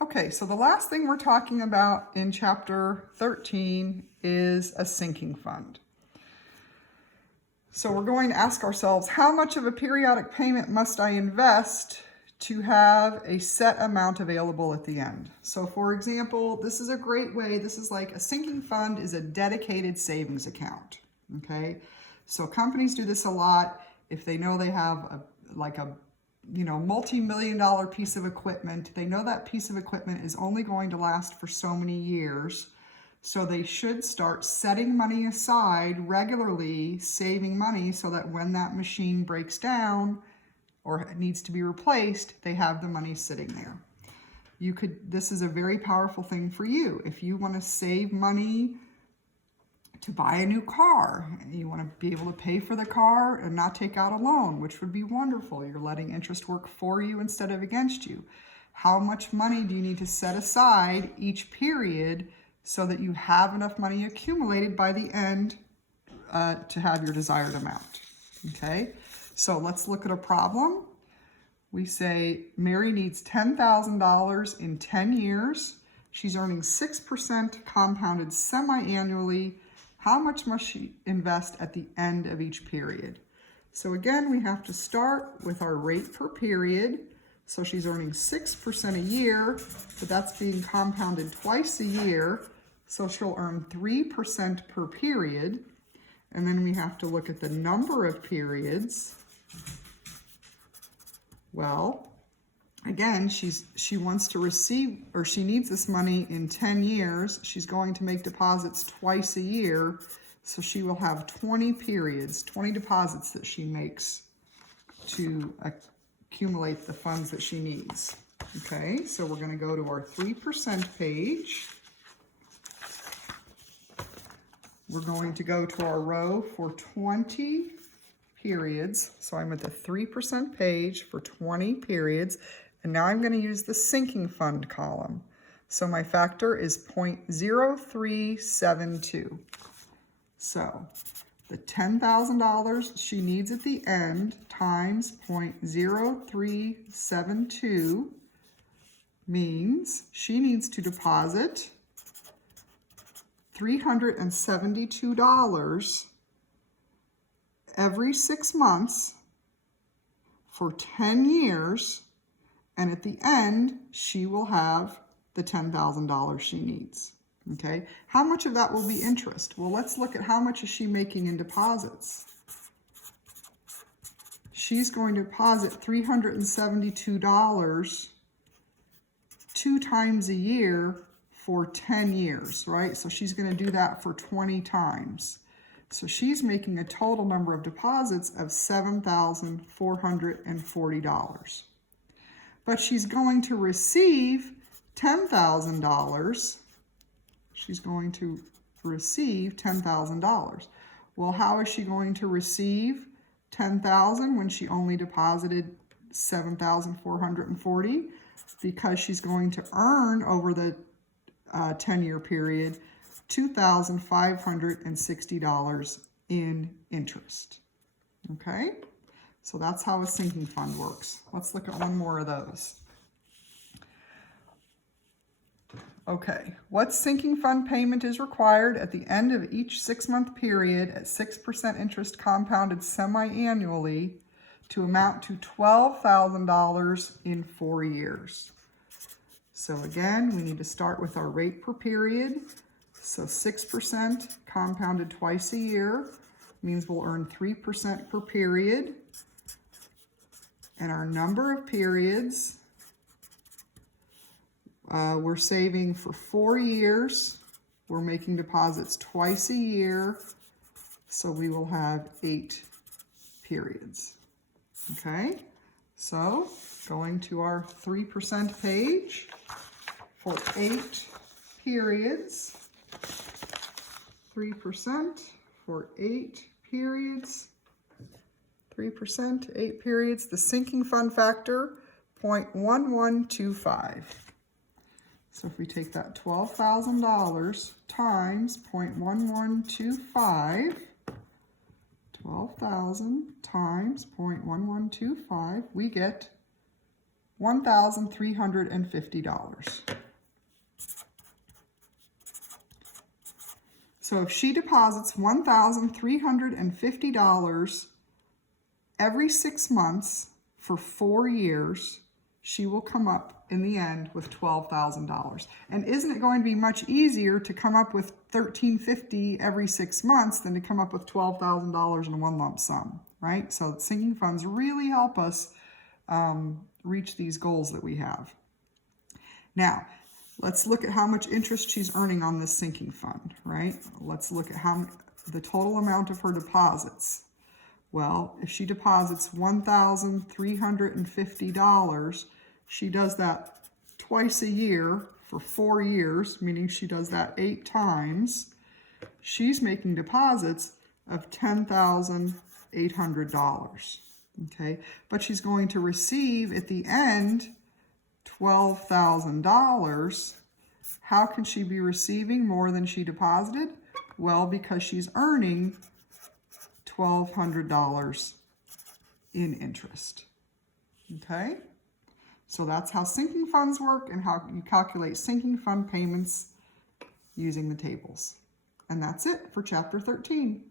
Okay, so the last thing we're talking about in chapter 13 is a sinking fund. So we're going to ask ourselves, how much of a periodic payment must I invest to have a set amount available at the end? So for example, this is a great way, this is like a sinking fund is a dedicated savings account, okay? So companies do this a lot if they know they have a multi-million-dollar piece of equipment. They know that piece of equipment is only going to last for so many years. So they should start setting money aside regularly, saving money so that when that machine breaks down or needs to be replaced, they have the money sitting there. This is a very powerful thing for you. If you want to save money to buy a new car, you want to be able to pay for the car and not take out a loan, which would be wonderful. You're letting interest work for you instead of against you. How much money do you need to set aside each period so that you have enough money accumulated by the end to have your desired amount? Okay, so let's look at a problem. We say Mary needs $10,000 in 10 years. She's earning 6% compounded semi-annually. How much must she invest at the end of each period? So again, we have to start with our rate per period. So she's earning 6% a year, but that's being compounded twice a year. So she'll earn 3% per period. And then we have to look at the number of periods. Well, again, she wants to receive, or she needs this money in 10 years. She's going to make deposits twice a year. So she will have 20 periods, 20 deposits that she makes to accumulate the funds that she needs. Okay, so we're going to go to our 3% page. We're going to go to our row for 20 periods. So I'm at the 3% page for 20 periods. And now I'm going to use the sinking fund column. So my factor is 0.0372. So the $10,000 she needs at the end times 0.0372 means she needs to deposit $372 every 6 months for 10 years, and at the end, she will have the $10,000 she needs. Okay, how much of that will be interest? Well, let's look at how much is she making in deposits. She's going to deposit $372 2 times a year for 10 years, right? So she's going to do that for 20 times. So she's making a total number of deposits of $7,440. But she's going to receive $10,000. She's going to receive $10,000. Well, how is she going to receive $10,000 when she only deposited $7,440? Because she's going to earn over the 10-year period $2,560 in interest. Okay, so that's how a sinking fund works. Let's look at one more of those. Okay, what sinking fund payment is required at the end of each 6-month period at 6% interest compounded semi-annually to amount to $12,000 in 4 years? So again, we need to start with our rate per period. So 6% compounded twice a year means we'll earn 3% per period. And our number of periods, we're saving for 4 years. We're making deposits twice a year. So we will have 8 periods. Okay, so going to our 3% page for 8 periods. 3% for 8 periods. 3%, 8 periods. The sinking fund factor, 0.1125. So if we take that $12,000 times 0.1125, 12,000 times 0.1125, we get $1,350. So if she deposits $1,350 every 6 months for 4 years, she will come up in the end with $12,000. And isn't it going to be much easier to come up with $1,350 every 6 months than to come up with $12,000 in one lump sum, right? So sinking funds really help us reach these goals that we have. Now, let's look at how much interest she's earning on this sinking fund, right? Let's look at the total amount of her deposits. Well, if she deposits $1,350, she does that twice a year for 4 years, meaning she does that 8 times. She's making deposits of $10,800, okay? But she's going to receive at the end $12,000. How can she be receiving more than she deposited? Well, because she's earning $1,200 in interest. Okay? So that's how sinking funds work and how you calculate sinking fund payments using the tables. And that's it for chapter 13.